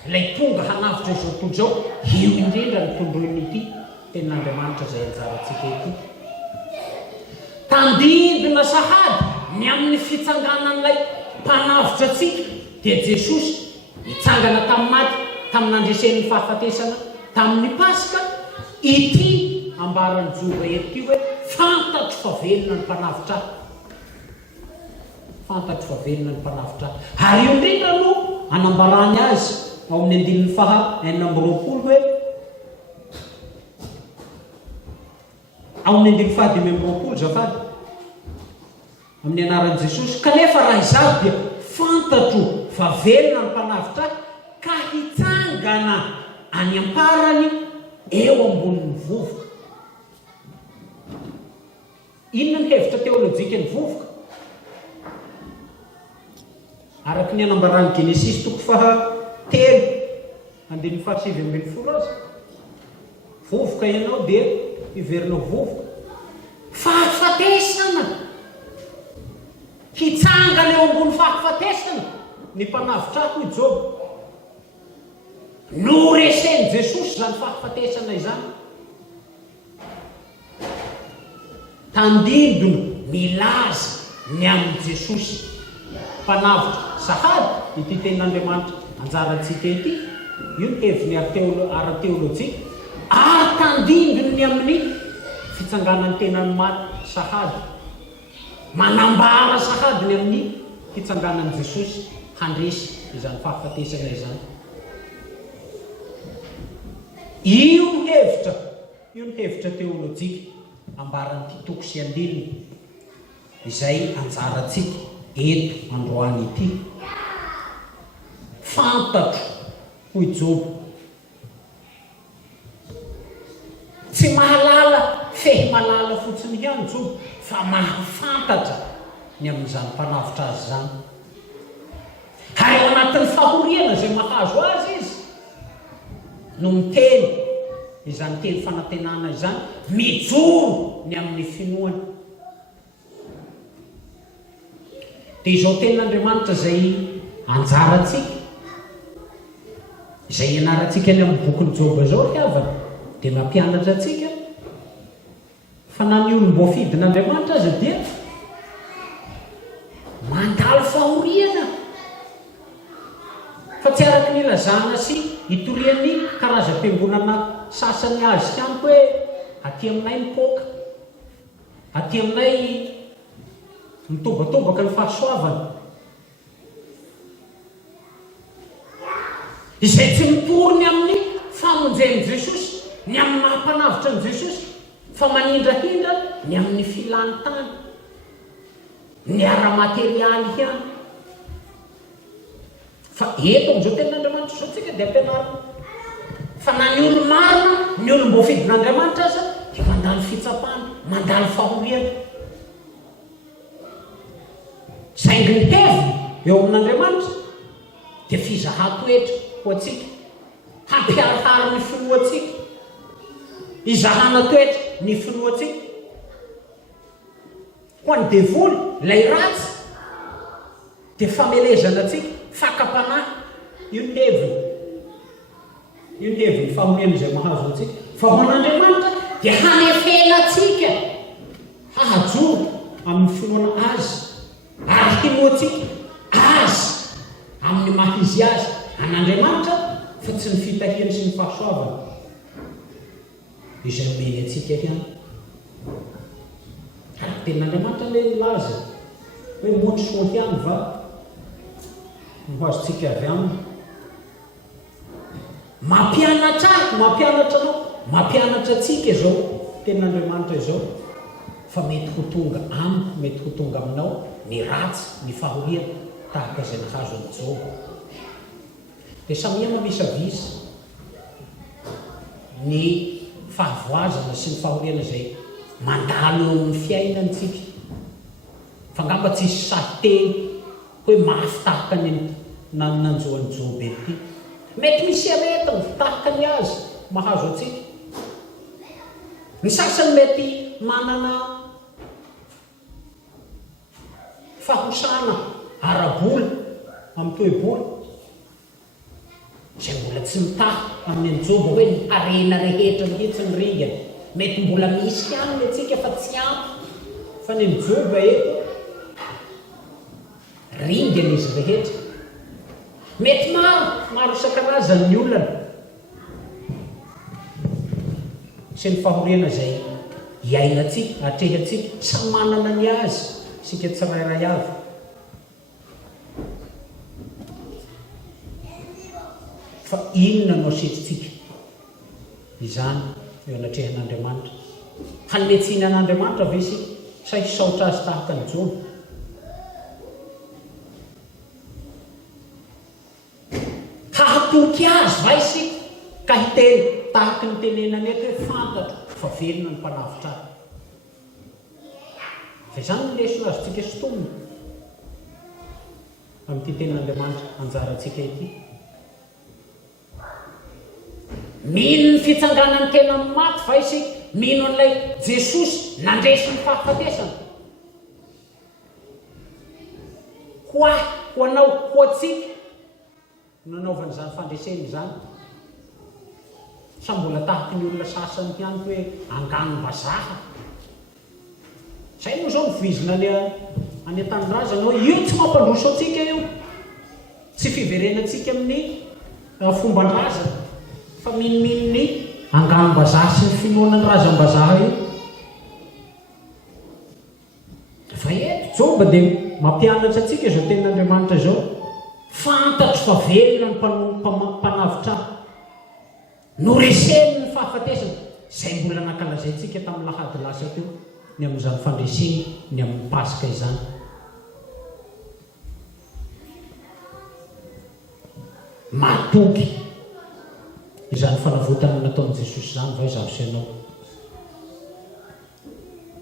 lay tonga hanavitra izao tontolo zao io indrindra ny tondroin'ity ten'Andriamanitra zay anjarantsika ity tandindona sahady ny amin'ny fitsanganan'ilay mpanavitra atsika dia Jesosy nitsangana tamin'ny maty tamin'andresen'ny fahafatesana tamin'ny Pasika ity ambarany jova eto ity hoe fantatro fa velona ny mpanavitra fantatro fa velona ny mpanavitra ary io indrindra no anambarany azy ao amin'ny andinin'ny enina amby roapolo hoe ao amin'ny andin'ny fahadimy amby roapolo zafady amin'ny anaran'i Jesosy kanefa raha izaho dia fantatro fa velona ny mpanavitra ka hitsangana any amparany eo ambonin'ny vovoka. Inona ny hevitra teolojika ny vovoka? Araka ny anambarany Genesis 3:3-7 azy vovoka ianao dia iverina vovoka fahafatesana hitsangana eo ambony fahafatesana ny mpanavitra aho i Job no resen'i Jesosy zany fahafatesana izany tandindona milaza ny amin'ny Jesosy mpanavitra sahady ity ten'Andriamanitra anjarantsika ity io ny heviny ara-teolojika ary tandindona ny amin'ny fitsanganan'ny tenan'ny maty sahady manambara sahady ny amin'ny fitsanganan'i Jesosy handresy izany fahafatesana izany io ny hevitra teolojika ambaran'ity toko sy andininy izay anjarantsika eto androany ity fantatro hoy Job tsy mahalala fehy malala fotsiny ihany Job fa mahafantatra ny amin'izany mpanavitra azy zany ary ao anatin'ny fahoriana zay mahazo azy izy no miteny izany teny fanantenana izany mijoro ny amin'ny finoany dia izao ten'Andriamanitra zay anjarantsika izay ianarantsika ny amin'ny bokin'ny Joba zao riavana dia mampianatra antsika fa na ny olom-boafidin'Andriamanitra azy dia mandalo fahoriana fa tsy araky ny lazana sy itorian'ny karazam-piangonana sasany azy ihany hoe aty aminay mipoka aty aminay mitobatobaka ny fahasoavana izay tsy mitorony amin'ny famonjen'i Jesosy ny amin'ny mahampanavitra an'i Jesosy fa manindrahindra ny amin'ny filany tany ny ara-materialy ihany fa eto amin'izao ten'Andriamanitra zao tsika dia ampianarina fa na ny olo-marina ny olom-boafidin'Andriamanitra aza dia mandalo fitsapana mandalo fahoriana saingy ny heviny eo amin'Andriamanitra dia fizahan-toetra ho atsika hampiharihary ny finoatsika izahana toetra ny finoatsika ho an'ny devoly lay ratsy dia famelezana atsika fakapanahy io ny heviny fahoriana izay mahazo atsika fa ho an'Andriamanitra dia hanefena atsika hahajoro amin'ny finoana azy ary hinoatsika azy amin'ny mahizy azy an'Andriamanitra fa tsy ny fitahiana sy ny fahasoavana izay omeny atsika ihany ary ten'Andriamanitra le milaza hoe motry soa ihany va no azontsika avy aminy mampianatra anao mampianatra atsika zao ten'Andriamanitra izao fa mety ho tonga amiko mety ho tonga aminao ny ratsy ny fahoriana tahaka izay nahazo an'i Joba dia samiana misavisa ny fahavoazana sy ny fahoriana izay mandalo eo amin'ny fiainantsika fa ngamba tsisy sahy teny hoe mafy tahaka ny nanjoany joby ety mety misy aretiny tahaka ny azy mahazo atsika ny sasany mety manana fahosana arabola amin'ny toe-bola zay mbola tsy mitaha amin'ny anjoby hoe ny arena rehetra mihitsy ny ringany mety mbola misy ihany atsika fa tsy ampy fa ny mijoba eto ringany izy rehetra mety maro isan-karazany ny olana sy ny fahoriana zay iainantsika atrehantsika samy manana ny azy sika tsirairay avy fa inona no asetsitsika izany eo anatrehan'Andriamanitra hanometsiny an'Andriamanitra ve isika sa hisaotra azy tahaka ny joby hahatoky azy va isika ka hiteny tahaka ny tenenany eto hoe fantatro fa velona ny mpanavitra azy fa izany no lesona azotsika sotomina amin'ity tenan'Andriamanitra anjarantsika ity mino ny fitsanganany tena maty va isika mino an'ilay Jesosy nandresy ny fahafatesana ho anao ho atsika nanaovana izany fandreseny izany sa mbola tahaka ny olona sasany ihany hoe angano-bazaha zay moa zao mivizina any an-tanindrazana hoe io tsy mampandroso atsika io tsy fiverenantsika amin'ny fomban-drazana fa minomino ny angano-bazaha sy ny finoanany razam-bazaha io fa eto joba dia mampianatra atsika izao ten'Andriamanitra izao fantatro fa velona ny mpanavitra no reseny ny fahafatesana zay mbola nankalazaintsika tamin'ny lahady lasa teo ny amin'izany fandreseny ny amin'ny pasika izany matoky izany fanavotana nataon'i Jesosy izany va izaho sy ianao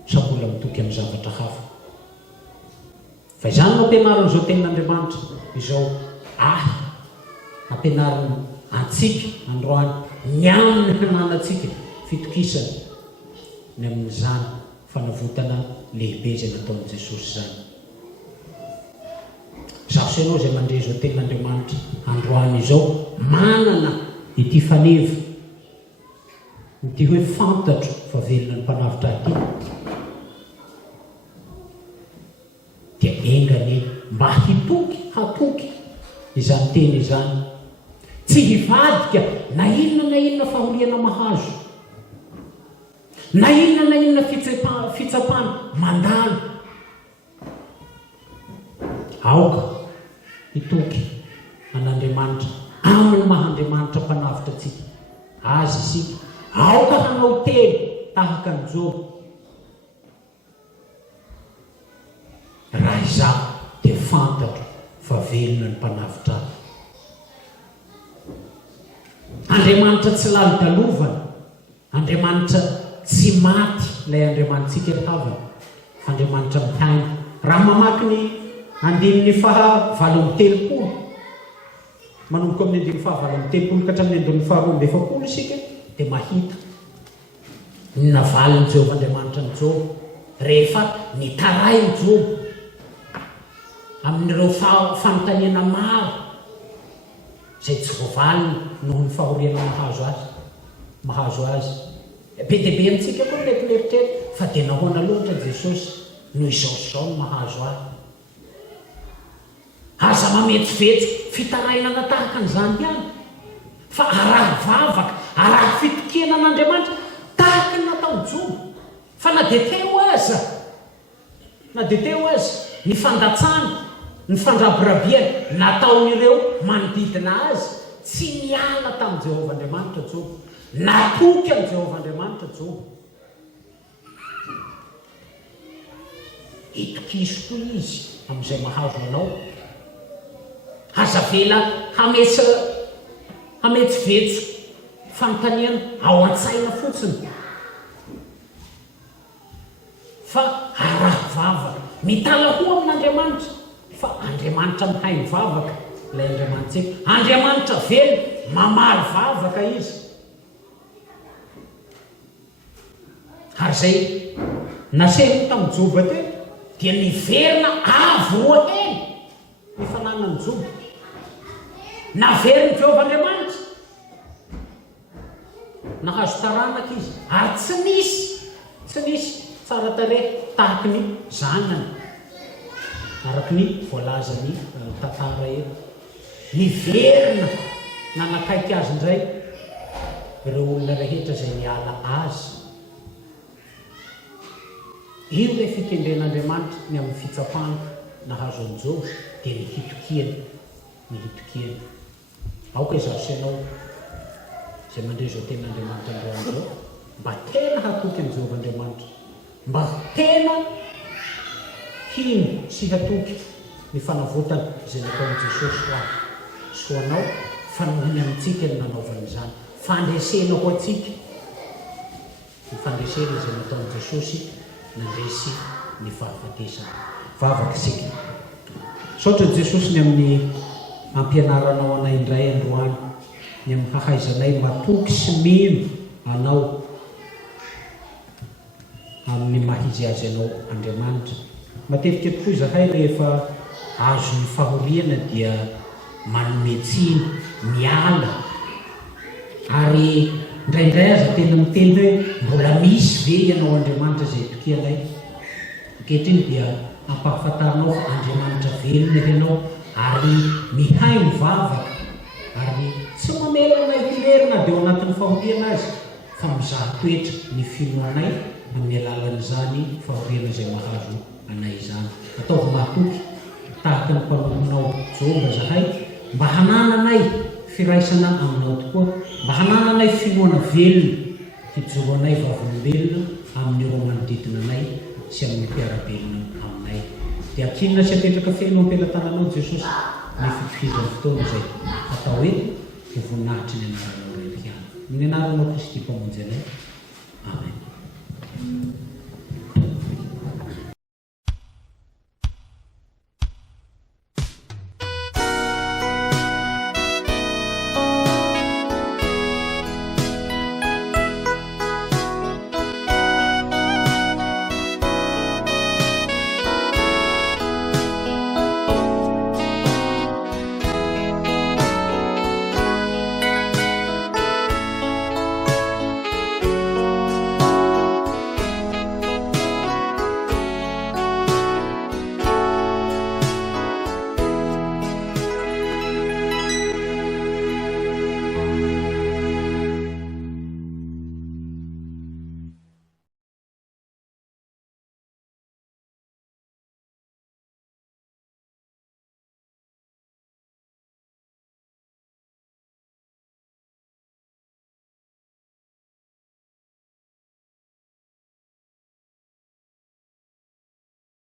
sa mbola mitoky amin'ny zavatra hafa fa izany no ampianarin'izao tenin'Andriamanitra izao ampianariny antsika androany ny amin'ny hananantsika fitokisana ny amin'izany fanavotana lehibe zay nataon'i Jesosy izany zaho sy ianao zay mandre izao tenin'Andriamanitra androany izao manana ity faneva ity hoe fantatro fa velona ny mpanavitra aty dia engany mba hatoky izany teny izany tsy hivadika na inona fahoriana mahazo na inona fitsapana mandalo aoka hitoky an'Andriamanitra amin'ny maha-Andriamanitra mpanavitra atsika azy isika aoka hanao teny tahaka ny joby raha izaho dia fantatro fa velona ny mpanavitra azy Andriamanitra tsy lalo-dalovana Andriamanitra tsy maty ilay Andriamanitsika retavana fa Andriamanitra mihaina raha mamaky ny andininy fahavalo amby telopolo manomboka amin'ny andininy fahavalo amby telopolo ka hatramin'ny andininy faharoa amby efapolo isika dia mahita ny navaliny Jehovah Andriamanitra ny Job rehefa nitaray ny Job amin'ireo fanontaniana maro zay tsy voavaliny noho ny fahoriana mahazo azy be dia be amintsika koa lepileritrety fa dia nahoana loatra Jesosy no izao no mahazo aza mametsivetsy fitarainana tahaka an'izany ihany fa araha vavaka araha fitokena an'Andriamanitra tahaka ny natao Job fa na dia teo aza ny fandatsana ny fandrabirabiana nataon'ireo manodidina azy tsy niala tamin'i Jehovah Andriamanitra Job natoky an' Jehovah Andriamanitra Job itokiso koa izy amin'izay mahazo anao hazavela hametsivetsy fanontaniana ao an-tsaina fotsiny fa araha vavaka mitala ho amin'Andriamanitra fa Andriamanitra mahay mivavaka ilay Andriamanitra Andriamanitra velo mamaly vavaka izy. Ary zay nasehony tamin'ny Joba teo dia niverina avoakely ny fananany Joba. Naveriny Jehovah Andriamanitra, nahazo taranaka izy ary tsy nisy tsara tarehy tahaky ny zanany araky ny voalazany tantara eto. Niverina nanakaiky azy indray ireo olona rehetra zay niala azy. Io ilay fitendren'Andriamanitra ny amin'ny fitsapana nahazo an'i Joba dia nihitokiany. Aoka izaho ianao zay mandray zao ten'Andriamanitra androany zao mba tena hatoky an'i Jehovah Andriamanitra, mba tena hino sy hatoky ny fanavotana izay nataon'i Jesosy ho azy. Soanao fanohiny amintsika ny nanaovana izany, fandresena ho antsika ny fandresena izay nataon'i Jesosy nandresy ny fahafatesana. Vavaka isika. Saotra Jesosy ny amin'ny ampianaranao anay indray androany, ny amin'ny hahaizanay matoky sy mino anao amin'ny mahizy azy anao Andriamanitra. Matetika tokoa izahay rehefa azo ny fahoriana dia manometsiny, miala. Ary indraindray aza tena miteny hoe mbola misy ve ianao Andriamanitra zay tokianay. Ankehitriny dia ampahafantarinao fa Andriamanitra velona ianao ary mihay mivavaka ary tsy mamelanay hilerina dia ao anatin'ny fahoriana azy fa mizaha toetra ny finoanay amin'ny alalan'izany fahoriana izay mahazo anay izany. Ataovy mahatoky tahaka ny mpanominao Joba zahay, mba hanananay firaisana aminao tokoa, mba hanananay finoana velona hijoanay vavolombelona amin'ny ireo manodidina anay sy amin'ny mpiarabelona aminay. Dia akinona sy apetraka fenao am-pelantananao Jesosy ny fitofizan'ny fotoana izay atao hoe ho voninahitry ny anaranao rehetra ihany. Ny anaranao Kristy mpamonjy anay. Amen.